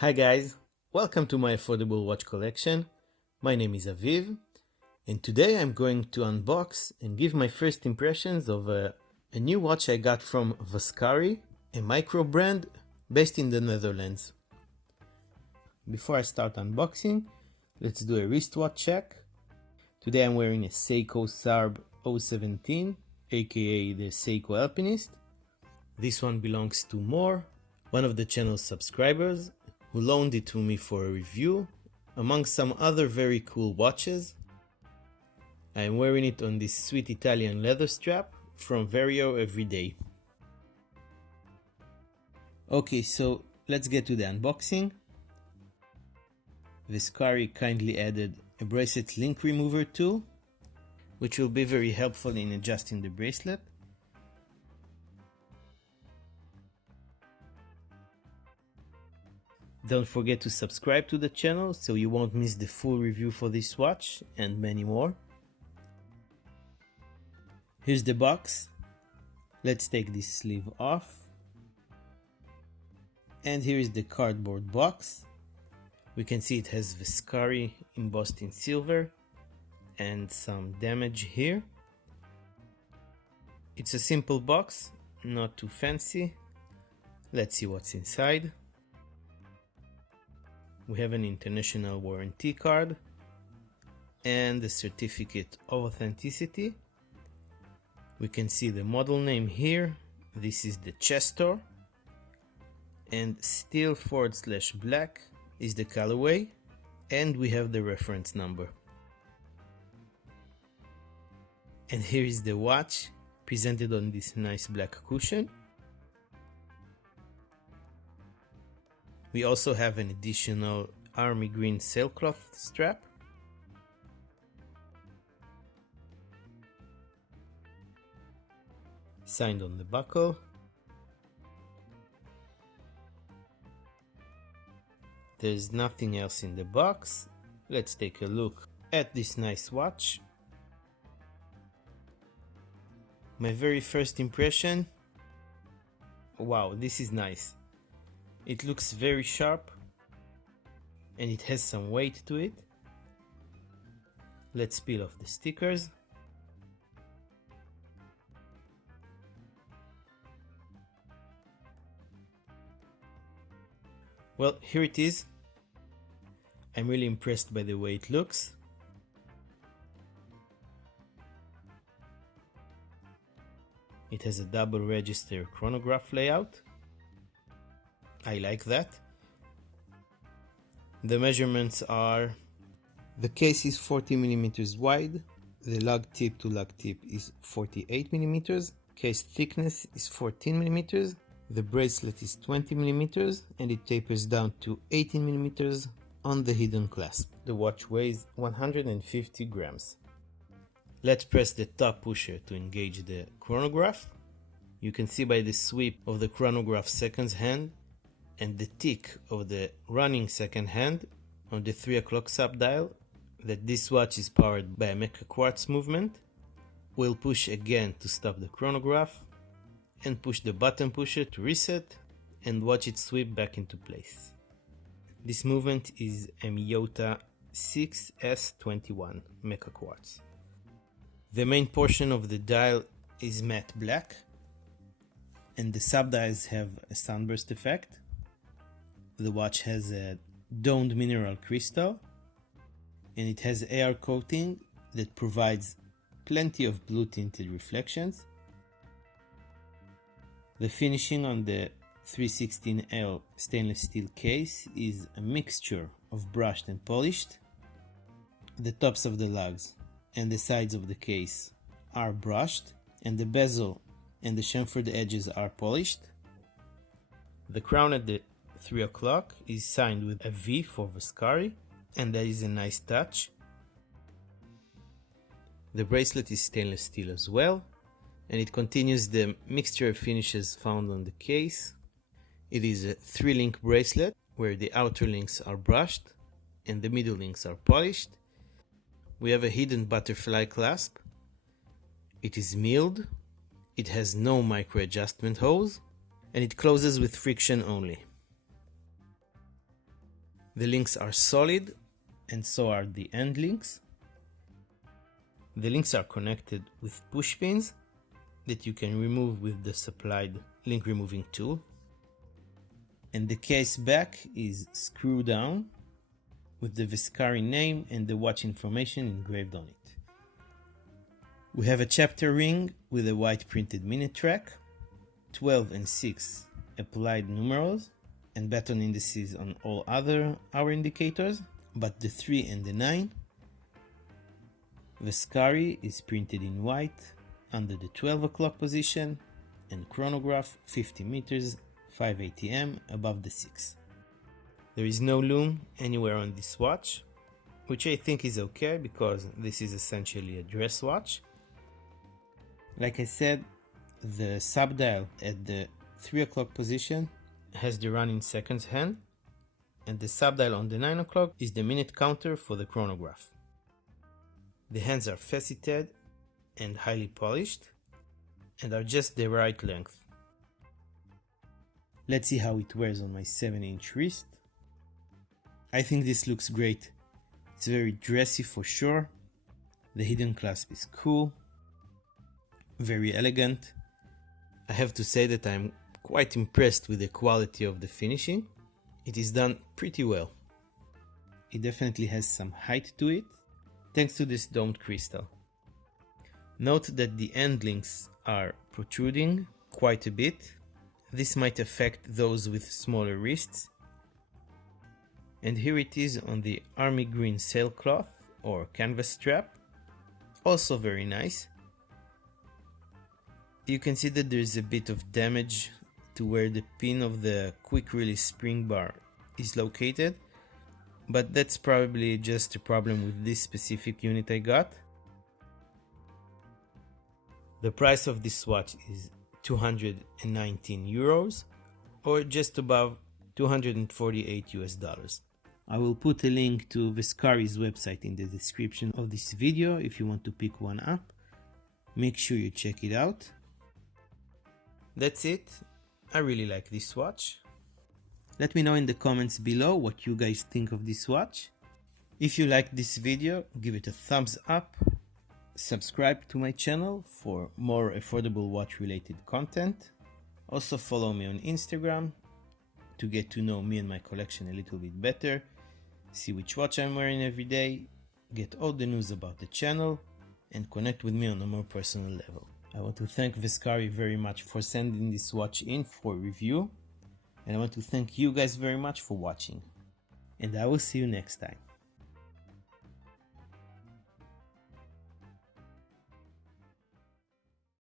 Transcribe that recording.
Hi guys, welcome to my affordable watch collection. My name is Aviv, and today I'm going to unbox and give my first impressions of a new watch I got from Vescari, a micro brand based in the Netherlands. Before I start unboxing, let's do a wristwatch check. Today I'm wearing a Seiko Sarb 017, aka the Seiko Alpinist. This one belongs to More, one of the channel's subscribers, who loaned it to me for a review, among some other very cool watches. I am wearing it on this sweet Italian leather strap from Vario Everyday. Okay, so let's get to the unboxing. Vescari kindly added a bracelet link remover tool, which will be very helpful in adjusting the bracelet. Don't forget to subscribe to the channel so you won't miss the full review for this watch and many more. Here's the box. Let's take this sleeve off. And here is the cardboard box. We can see it has Vescari embossed in silver and some damage here. It's a simple box, not too fancy. Let's see what's inside. We have an international warranty card and a certificate of authenticity. We can see the model name here. This is the Chestor, and steel/black is the colorway, and we have the reference number. And here is the watch presented on this nice black cushion. We also have an additional army green sailcloth strap. Signed on the buckle. There's nothing else in the box. Let's take a look at this nice watch. My very first impression, wow, this is nice. It looks very sharp and it has some weight to it. Let's peel off the stickers. Well, here it is. I'm really impressed by the way it looks. It has a double register chronograph layout. I like that. The measurements are: the case is 40 mm wide, the lug tip to lug tip is 48 mm, case thickness is 14 mm, the bracelet is 20 mm, and it tapers down to 18 mm on the hidden clasp. The watch weighs 150 grams. Let's press the top pusher to engage the chronograph. You can see by the sweep of the chronograph seconds hand and the tick of the running second hand on the 3 o'clock sub-dial that this watch is powered by a mecha quartz movement. We'll push again to stop the chronograph and push the button pusher to reset and watch it sweep back into place. This movement is a Miyota 6S21 mecha quartz. The main portion of the dial is matte black and the sub-dials have a sunburst effect. The watch has a domed mineral crystal and it has AR coating that provides plenty of blue tinted reflections. The finishing on the 316L stainless steel case is a mixture of brushed and polished. The tops of the lugs and the sides of the case are brushed and the bezel and the chamfered edges are polished. The crown at the 3 o'clock is signed with a V for Vescari, and that is a nice touch. The bracelet is stainless steel as well, and it continues the mixture of finishes found on the case. It is a 3-link bracelet where the outer links are brushed and the middle links are polished. We have a hidden butterfly clasp. It is milled, it has no micro adjustment hose, and it closes with friction only. The links are solid, and so are the end links. The links are connected with push pins that you can remove with the supplied link removing tool. And the case back is screwed down with the Vescari name and the watch information engraved on it. We have a chapter ring with a white printed minute track, 12 and 6 applied numerals, and baton indices on all other hour indicators, but the 3 and the 9. Vescari is printed in white under the 12 o'clock position, and chronograph 50 meters 5 ATM above the 6. There is no loom anywhere on this watch, which I think is okay because this is essentially a dress watch. Like I said, the subdial at the 3 o'clock position has the run in seconds hand, and the subdial on the 9 o'clock is the minute counter for the chronograph. The hands are faceted and highly polished and are just the right length. Let's see how it wears on my 7-inch wrist. I think this looks great. It's very dressy for sure. The hidden clasp is cool, very elegant. I have to say that I'm quite impressed with the quality of the finishing. It is done pretty well. It definitely has some height to it, thanks to this domed crystal. Note that the end links are protruding quite a bit. This might affect those with smaller wrists. And here it is on the army green sailcloth or canvas strap, also very nice. You can see that there's a bit of damage to where the pin of the quick release spring bar is located, but that's probably just a problem with this specific unit I got. The price of this watch is 219 euros, or just above 248 US dollars. I will put a link to Vescari's website in the description of this video if you want to pick one up. Make sure you check it out. That's it. I really like this watch. Let me know in the comments below what you guys think of this watch. If you liked this video, give it a thumbs up. Subscribe to my channel for more affordable watch related content. Also follow me on Instagram to get to know me and my collection a little bit better. See which watch I'm wearing every day, get all the news about the channel, and connect with me on a more personal level. I want to thank Vescari very much for sending this watch in for review, and I want to thank you guys very much for watching. And I will see you next time.